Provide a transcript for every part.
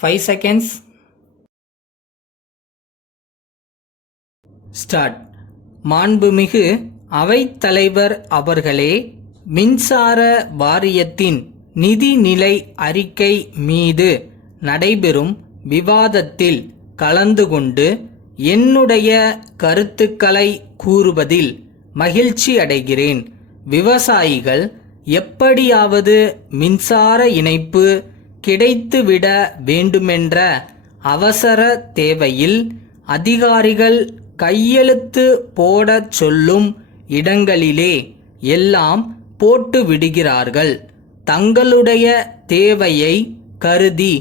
5 seconds. Start. மாண்புமிகு அவைத்தலைவர் அவர்களே, மின்சார வாரியத்தின் நிதிநிலை அறிக்கை மீது நடைபெறும் விவாதத்தில் கலந்து கொண்டு என்னுடைய கருத்துக்களை கூறுவதில் மகிழ்ச்சி அடைகிறேன். விவசாயிகள் எப்படியாவது மின்சார இணைப்பு கிடைத்துவிட வேண்டுமென்ற அவசர தேவையில் அதிகாரிகள் கையெழுத்து போடச் சொல்லும் இடங்களிலே எல்லாம் போட்டு விடுகிறார்கள். தங்களுடைய தேவையை கருதி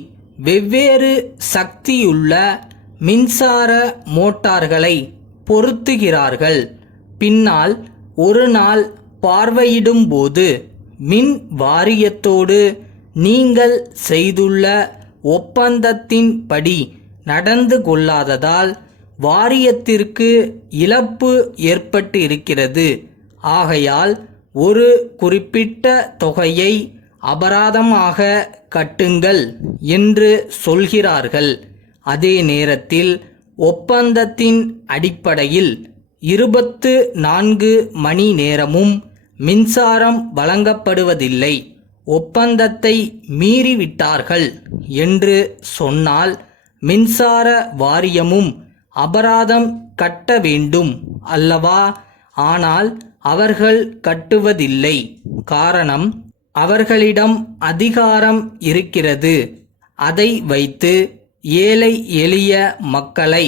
வெவ்வேறு சக்தியுள்ள மின்சார மோட்டார்களை பொருத்துகிறார்கள். பின்னால் ஒரு நாள் பார்வையிடும்போது மின் வாரியத்தோடு நீங்கள் செய்துள்ள ஒப்பந்தத்தின்படி நடந்து கொள்ளாததால் வாரியத்திற்கு இழப்பு ஏற்பட்டு இருக்கிறது. ஆகையால் ஒரு குறிப்பிட்ட தொகையை அபராதமாக கட்டுங்கள் என்று சொல்கிறார்கள். அதே நேரத்தில் ஒப்பந்தத்தின் அடிப்படையில் 24 மணி நேரமும் மின்சாரம் வழங்கப்படுவதில்லை. ஒப்பந்தத்தை மீறிவிட்டார்கள் என்று சொன்னால் மின்சார வாரியமும் அபராதம் கட்ட வேண்டும் அல்லவா? ஆனால் அவர்கள் கட்டுவதில்லை. காரணம், அவர்களிடம் அதிகாரம் இருக்கிறது. அதை வைத்து ஏழை எளிய மக்களை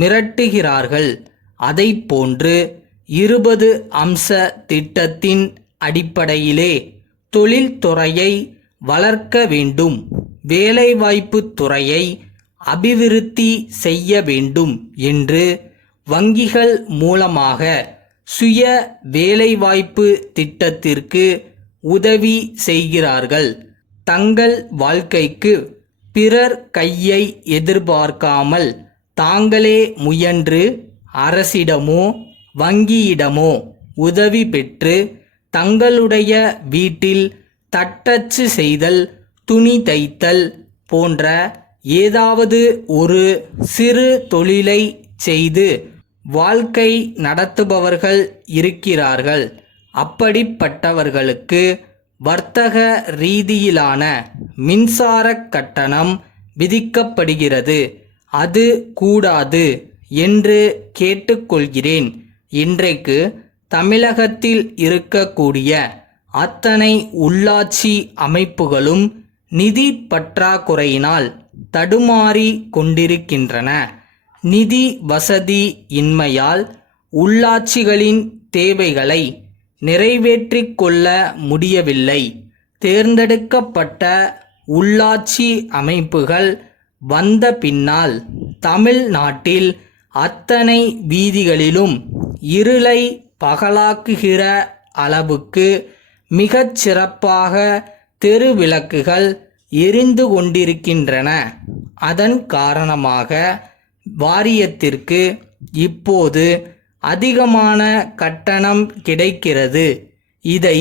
மிரட்டுகிறார்கள். அதைப்போன்று 20 அம்ச திட்டத்தின் அடிப்படையிலே தொழில்துறையை வளர்க்க வேண்டும், வேலைவாய்ப்பு துறையை அபிவிருத்தி செய்ய வேண்டும் என்று வங்கிகள் மூலமாக சுய வேலைவாய்ப்பு திட்டத்திற்கு உதவி செய்கிறார்கள். தங்கள் வாழ்க்கைக்கு பிறர் கையை எதிர்பார்க்காமல் தாங்களே முயன்று அரசிடமோ வங்கியிடமோ உதவி பெற்று தங்களுடைய வீட்டில் தட்டச்சு செய்தல், துணி தைத்தல் போன்ற ஏதாவது ஒரு சிறு தொழிலை செய்து வாழ்க்கை நடத்துபவர்கள் இருக்கிறார்கள். அப்படிப்பட்டவர்களுக்கு வர்த்தக ரீதியிலான மின்சார கட்டணம் விதிக்கப்படுகிறது. அது கூடாது என்று கேட்டுக்கொள்கிறேன். இன்றைக்கு தமிழகத்தில் இருக்கக்கூடிய அத்தனை உள்ளாட்சி அமைப்புகளும் நிதி பற்றாக்குறையினால் தடுமாறி கொண்டிருக்கின்றன. நிதி வசதி இன்மையால் உள்ளாட்சிகளின் தேவைகளை நிறைவேற்றிக் கொள்ள முடியவில்லை. தேர்ந்தெடுக்கப்பட்ட உள்ளாட்சி அமைப்புகள் வந்த பின்னால் தமிழ்நாட்டில் அத்தனை வீதிகளிலும் இருளை பகலாக்குகிற அளவுக்கு மிகச் சிறப்பாக தெரு விளக்குகள் எரிந்து கொண்டிருக்கின்றன. அதன் காரணமாக வாரியத்திற்கு இப்போது அதிகமான கட்டணம் கிடைக்கிறது. இதை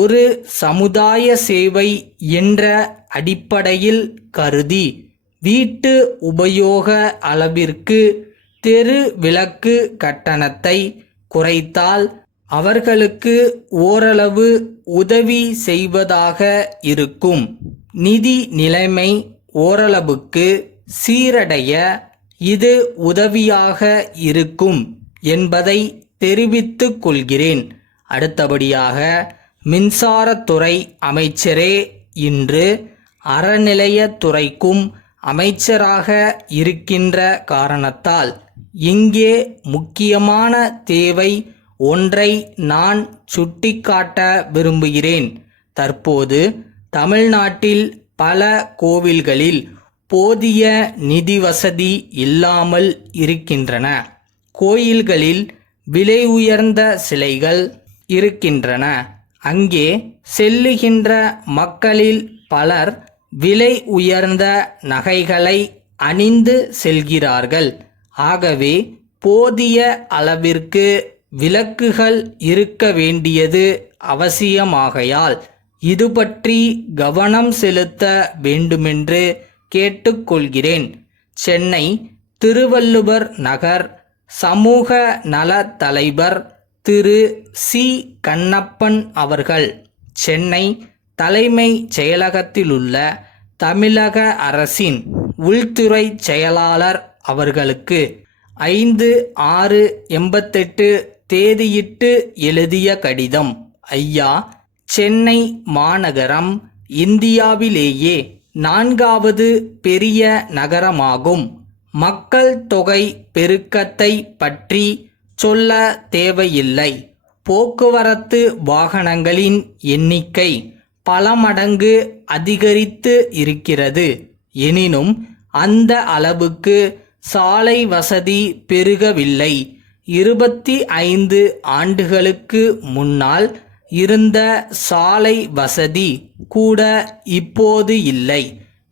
ஒரு சமுதாய சேவை என்ற அடிப்படையில் கருதி வீட்டு உபயோக அளவிற்கு தெரு விளக்கு கட்டணத்தை குறைத்தால் அவர்களுக்கு ஓரளவு உதவி செய்வதாக இருக்கும். நிதி நிலைமை ஓரளவுக்கு சீரடைய இது உதவியாக இருக்கும் என்பதை தெரிவித்துக் கொள்கிறேன். அடுத்தபடியாக மின்சாரத்துறை அமைச்சரே இன்று அறநிலையத்துறைக்கும் அமைச்சராக இருக்கின்ற காரணத்தால் இங்கே முக்கியமான தேவை ஒன்றை நான் சுட்டிக்காட்ட விரும்புகிறேன். தற்போது தமிழ்நாட்டில் பல கோவில்களில் போதிய நிதி வசதி இல்லாமல் இருக்கின்றன. கோயில்களில் விலை உயர்ந்த சிலைகள் இருக்கின்றன. அங்கே செல்லுகின்ற மக்களில் பலர் விலை உயர்ந்த நகைகளை அணிந்து செல்கிறார்கள். ஆகவே போதிய அளவிற்கு விளக்குகள் இருக்க வேண்டியது அவசியமாகையால் இது பற்றி கவனம் செலுத்த வேண்டுமென்று கேட்டுக்கொள்கிறேன். சென்னை திருவள்ளுவர் நகர் சமூக நல தலைவர் திரு சி. கண்ணப்பன் அவர்கள் சென்னை தலைமை செயலகத்திலுள்ள தமிழக அரசின் உள்துறை செயலாளர் அவர்களுக்கு 5/6/88 தேதியிட்டு எழுதிய கடிதம். ஐயா, சென்னை மாநகரம் இந்தியாவிலேயே 4வது பெரிய நகரமாகும். மக்கள் தொகை பெருக்கத்தை பற்றி சொல்ல தேவையில்லை. போக்குவரத்து வாகனங்களின் எண்ணிக்கை பல மடங்கு அதிகரித்து இருக்கிறது. எனினும் அந்த அளவுக்கு சாலை வசதி பெருகவில்லை. 25 ஆண்டுகளுக்கு முன்னால் இருந்த சாலை வசதி கூட இப்போது இல்லை.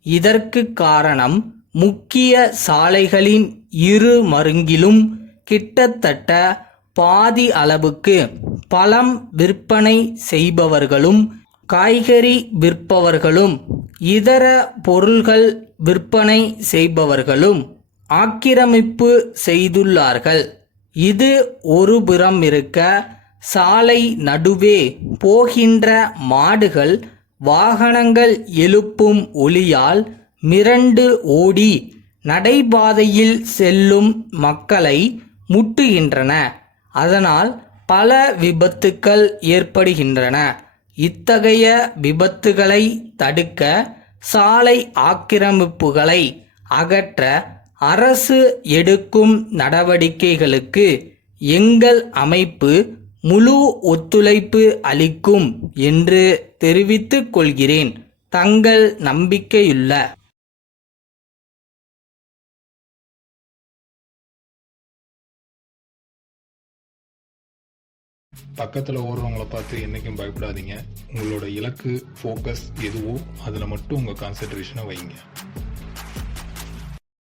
இதற்கு காரணம் முக்கிய சாலைகளின் இரு மருங்கிலும் கிட்டத்தட்ட பாதி அளவுக்கு பழம் விற்பனை செய்பவர்களும் காய்கறி விற்பவர்களும் இதர பொருள்கள் விற்பனை செய்பவர்களும் ஆக்கிரமிப்பு செய்துள்ளார்கள். இது ஒருபுறம் இருக்க, சாலை நடுவே போகின்ற மாடுகள் வாகனங்கள் எழுப்பும் ஒலியால் மிரண்டு ஓடி நடைபாதையில் செல்லும் மக்களை முட்டுகின்றன. அதனால் பல விபத்துக்கள் ஏற்படுகின்றன. இத்தகைய விபத்துகளை தடுக்க சாலை ஆக்கிரமிப்புகளை அகற்ற அரசு எடுக்கும் நடவடிக்கைகளுக்கு எங்கள் அமைப்பு முழு ஒத்துழைப்பு அளிக்கும் என்று தெரிவித்துக் கொள்கிறேன். தங்கள் நம்பிக்கையுள்ள பக்கத்தில் ஓடுறவங்கள பார்த்து என்றைக்கும் பயப்படாதீங்க. உங்களோட இலக்கு, ஃபோக்கஸ் எதுவோ அதில் மட்டும் உங்கள் கான்சென்ட்ரேஷனை வைங்க.